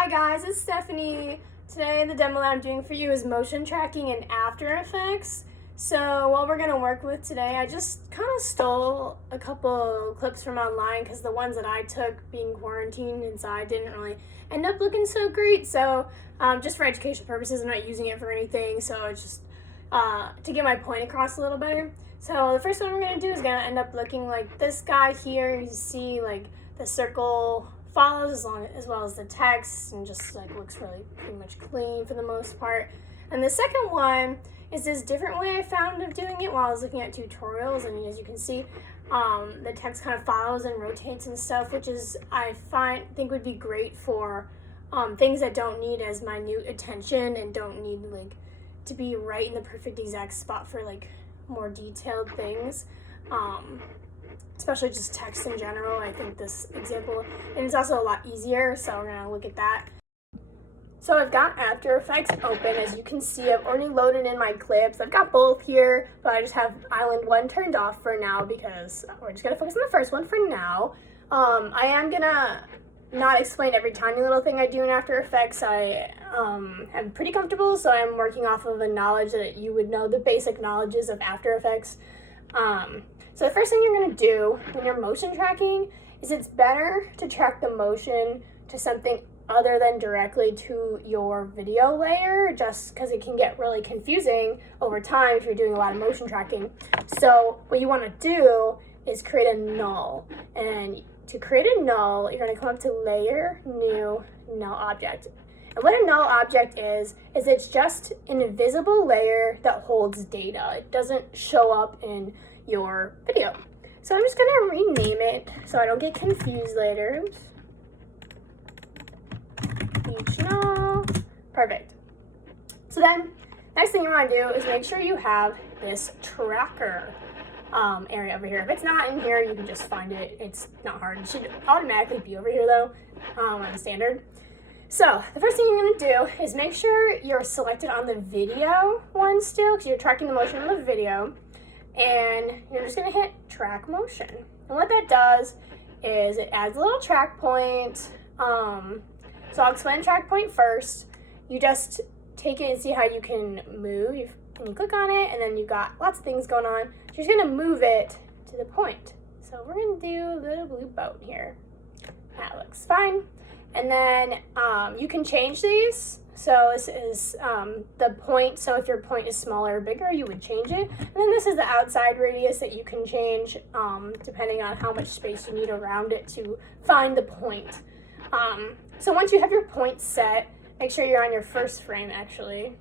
Hi guys, it's Stephanie. Today the demo that I'm doing for you is motion tracking in After Effects. So what we're going to work with today, I just kind of stole a couple clips from online because the ones that I took being quarantined inside didn't really end up looking so great. So just for educational purposes, I'm not using it for anything. So it's just to get my point across a little better. So the first one we're going to do is going to end up looking like this guy here. You see like the circle follows as well as the text, and just like looks really pretty much clean for the most part. And the second one is this different way I found of doing it while I was looking at tutorials, and as you can see, the text kind of follows and rotates and stuff, which is I think would be great for things that don't need as minute attention and don't need like to be right in the perfect exact spot for like more detailed things. Especially just text in general. I think this example, and it's also a lot easier, so we're gonna look at that. So I've got After Effects open. As you can see, I've already loaded in my clips. I've got both here, but I just have Island 1 turned off for now because we're just gonna focus on the first one for now. I am gonna not explain every tiny little thing I do in After Effects. I am pretty comfortable, so I'm working off of a knowledge that you would know the basic knowledges of After Effects. So the first thing you're going to do when you're motion tracking is it's better to track the motion to something other than directly to your video layer, just because it can get really confusing over time if you're doing a lot of motion tracking. So what you want to do is create a null. And to create a null, you're going to come up to Layer, New, Null Object. And what a null object is it's just an invisible layer that holds data. It doesn't show up in your video. So I'm just gonna rename it so I don't get confused later. Each null. Perfect. So then, next thing you want to do is make sure you have this tracker area over here. If it's not in here, you can just find it. It's not hard. It should automatically be over here though, on the standard. So the first thing you're going to do is make sure you're selected on the video one still, because you're tracking the motion of the video. And you're just going to hit track motion. And what that does is it adds a little track point. So I'll explain track point first. You just take it and see how you can move. And you click on it, and then you've got lots of things going on. So you're just going to move it to the point. So we're going to do a little blue boat here. That looks fine. And then you can change these. So this is the point. So if your point is smaller or bigger, you would change it. And then this is the outside radius that you can change depending on how much space you need around it to find the point. So once you have your point set, make sure you're on your first frame actually.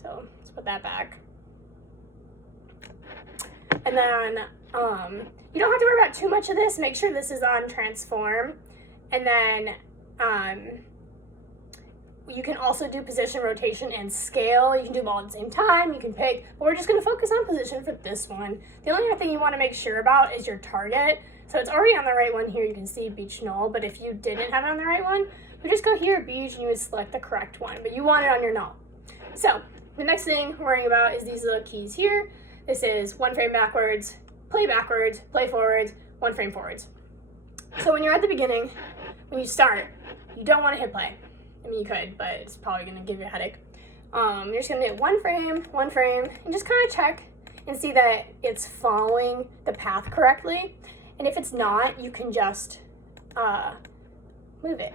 So let's put that back. And then you don't have to worry about too much of this. Make sure this is on transform. And then you can also do position, rotation, and scale. You can do them all at the same time. You can pick, but we're just going to focus on position for this one. The only other thing you want to make sure about is your target. So it's already on the right one here. You can see beach null, but if you didn't have it on the right one, you just go here, beach, and you would select the correct one, but you want it on your null. So the next thing we're worrying about is these little keys here. This is 1 frame backwards, play forwards, 1 frame forwards. So when you're at the beginning, when you start, you don't want to hit play. I mean, you could, but it's probably going to give you a headache. You're just going to hit 1 frame, and just kind of check and see that it's following the path correctly. And if it's not, you can just move it.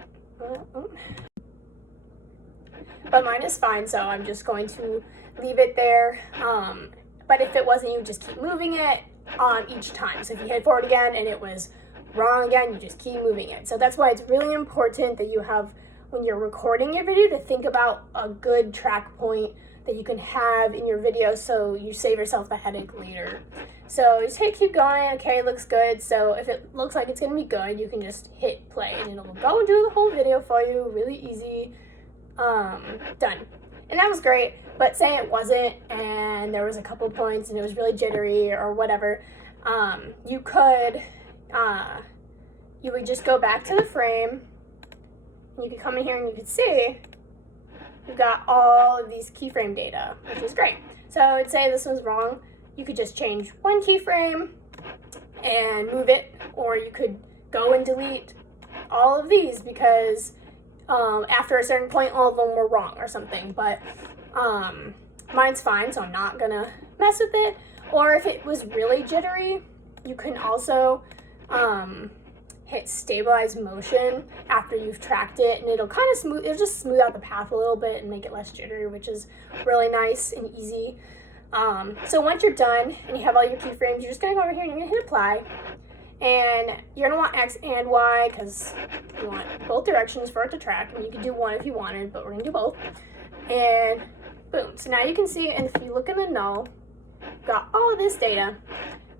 But mine is fine, so I'm just going to leave it there. But if it wasn't, you just keep moving it each time. So if you hit forward again and it was wrong again, you just keep moving it. So that's why it's really important that you have, when you're recording your video, to think about a good track point that you can have in your video so you save yourself the headache later. So just keep going. Okay, it looks good. So if it looks like it's going to be good, you can just hit play and it'll go and do the whole video for you. Really easy. Done. And that was great, but say it wasn't and there was a couple points and it was really jittery or whatever, you would just go back to the frame. You could come in here and you could see you've got all of these keyframe data, which is great. So I would say this was wrong. You could just change one keyframe and move it, or you could go and delete all of these because after a certain point, all of them were wrong or something, but mine's fine, so I'm not gonna mess with it. Or if it was really jittery, you can also hit stabilize motion after you've tracked it, and it'll kind of it'll just smooth out the path a little bit and make it less jittery, which is really nice and easy. So once you're done and you have all your keyframes, you're just gonna go over here and you're gonna hit apply. And you're gonna want X and Y because you want both directions for it to track, and you could do one if you wanted, but we're gonna do both. And boom. So now you can see, and if you look in the null, you've got all of this data,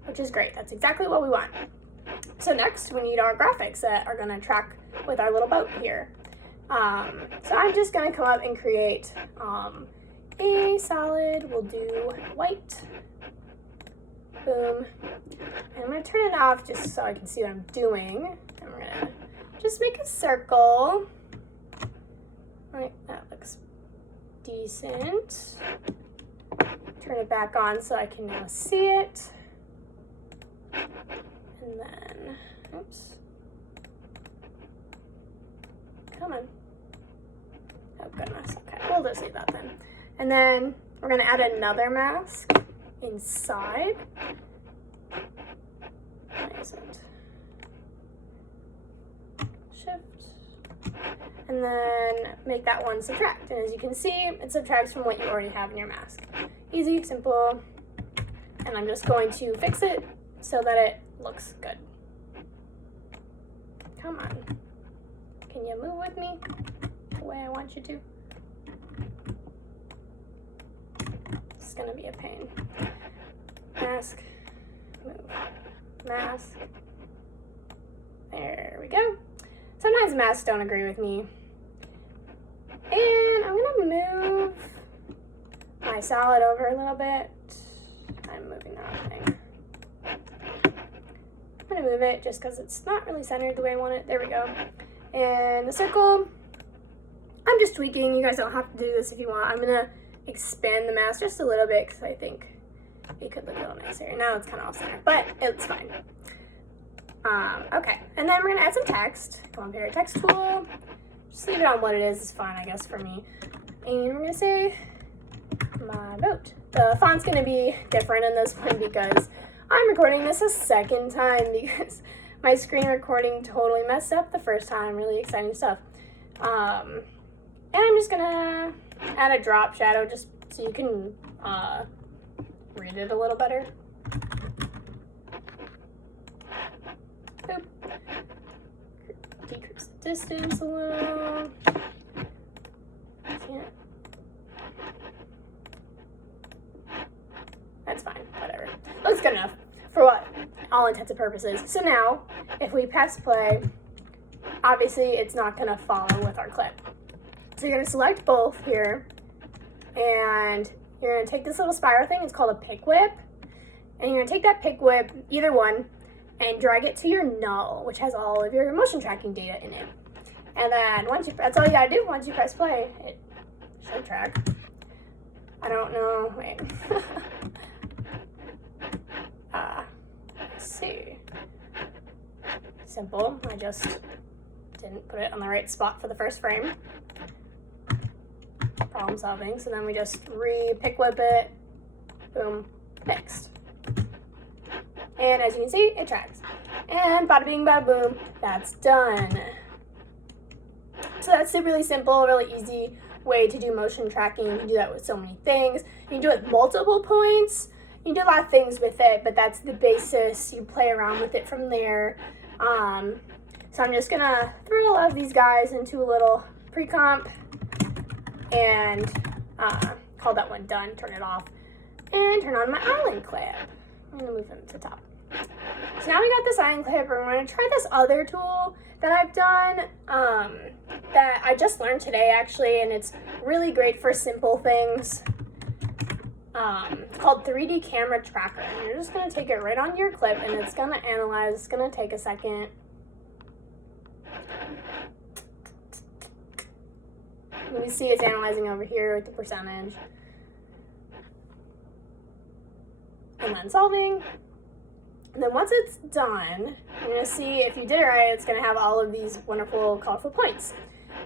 which is great. That's exactly what we want. So next we need our graphics that are gonna track with our little boat here. So I'm just gonna come up and create a solid. We'll do white. Boom. And I'm going to turn it off just so I can see what I'm doing. And we're going to just make a circle. Right, that looks decent. Turn it back on so I can now see it. And then, oops. Come on. Oh goodness, okay, we'll just leave that then. And then we're going to add another mask inside. Why isn't? Shift. And then make that one subtract. And as you can see, it subtracts from what you already have in your mask. Easy, simple. And I'm just going to fix it so that it looks good. Come on. Can you move with me the way I want you to? It's gonna be a pain. Mask, move, mask. There we go. Sometimes masks don't agree with me. And I'm gonna move my solid over a little bit. I'm moving the wrong thing. I'm gonna move it just because it's not really centered the way I want it. There we go. And the circle, I'm just tweaking. You guys don't have to do this if you want. I'm gonna expand the mask just a little bit because I think it could look a little nicer. Now it's kind of off center, but it's fine. Okay, and then we're gonna add some text. Come up here, text tool. Just leave it on what it is. It's fine, I guess, for me. And we're gonna say my boat. The font's gonna be different in this one because I'm recording this a second time because my screen recording totally messed up the first time. Really exciting stuff. And I'm just gonna add a drop shadow just so you can read it a little better. Boop. Decrease the distance a little. Can't. That's fine, whatever. Looks good enough for what all intents and purposes. So now, if we press play, obviously it's not gonna follow with our clip. So you're gonna select both here, and you're gonna take this little spiral thing, it's called a pick whip, and you're gonna take that pick whip, either one, and drag it to your null, which has all of your motion tracking data in it. And then that's all you gotta do. Once you press play, it should track. I don't know, wait. Let's see. Simple, I just didn't put it on the right spot for the first frame. Problem solving. So then we just pick whip it, boom, fixed. And as you can see, it tracks. And bada bing, bada boom, that's done. So that's a really simple, really easy way to do motion tracking. You can do that with so many things. You can do it with multiple points. You can do a lot of things with it, but that's the basis. You play around with it from there. So I'm just gonna throw a lot of these guys into a little pre-comp and call that one done, turn it off, and turn on my island clip. I'm gonna move them to the top. So now we got this island clip, and we're gonna try this other tool that I've done that I just learned today actually, and it's really great for simple things. It's called 3D Camera Tracker, and you're just gonna take it right on your clip, and it's gonna analyze. It's gonna take a second. You can see it's analyzing over here with the percentage. And then solving. And then once it's done, you're gonna see if you did it right, it's gonna have all of these wonderful, colorful points.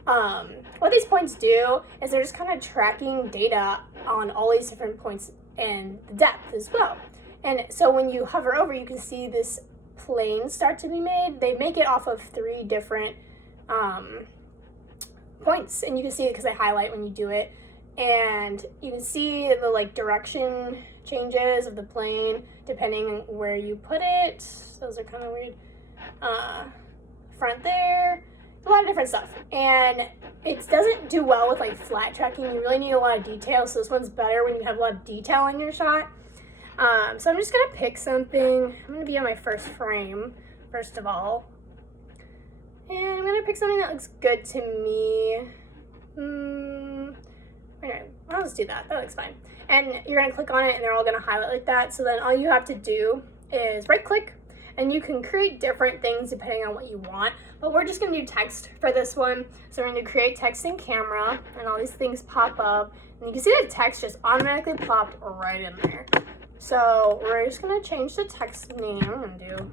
What these points do is they're just kind of tracking data on all these different points and the depth as well. And so when you hover over, you can see this plane start to be made. They make it off of 3 different points, and you can see it because I highlight when you do it. And you can see the like direction changes of the plane depending on where you put it. Those are kind of weird. Front there, a lot of different stuff. And it doesn't do well with like flat tracking. You really need a lot of detail, so this one's better when you have a lot of detail in your shot. So I'm just gonna pick something. I'm gonna be on my first frame, first of all. And I'm gonna pick something that looks good to me. Okay, I'll just do that. That looks fine. And you're gonna click on it and they're all gonna highlight like that. So then all you have to do is right click, and you can create different things depending on what you want. But we're just gonna do text for this one. So we're gonna create text in camera, and all these things pop up. And you can see the text just automatically plopped right in there. So we're just gonna change the text name. I'm gonna do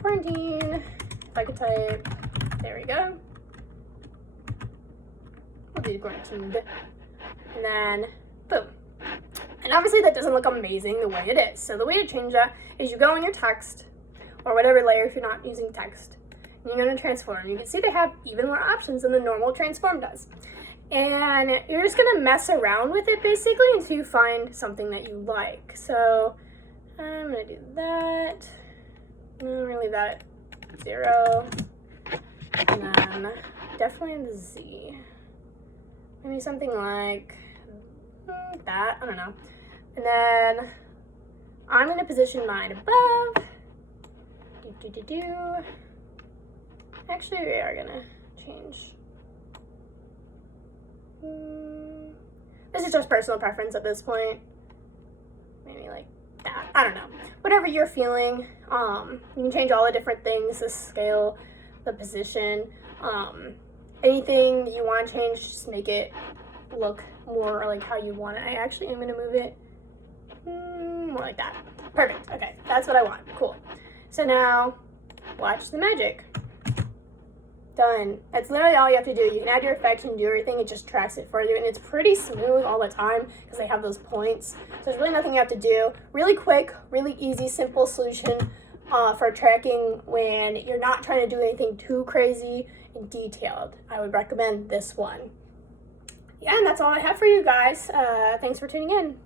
quarantine. If I could type, there we go. We'll do quarantined. And then, boom. And obviously that doesn't look amazing the way it is. So the way to change that is you go in your text, or whatever layer if you're not using text, and you're gonna transform. You can see they have even more options than the normal transform does. And you're just gonna mess around with it basically until you find something that you like. So I'm gonna do that. I'm gonna leave that at 0. And then definitely in the Z. Maybe something like that, I don't know. And then I'm gonna position mine above. Actually, we are gonna change. This is just personal preference at this point. Maybe like that, I don't know. Whatever you're feeling, you can change all the different things, the scale, the position, anything that you want to change, just make it look more like how you want it. I actually am going to move it more like that. Perfect. Okay, that's what I want. Cool. So now, watch the magic. Done. That's literally all you have to do. You can add your effects and do everything. It just tracks it for you, and it's pretty smooth all the time because they have those points. So there's really nothing you have to do. Really quick, really easy, simple solution for tracking when you're not trying to do anything too crazy and detailed. I would recommend this one. Yeah, and that's all I have for you guys. Thanks for tuning in.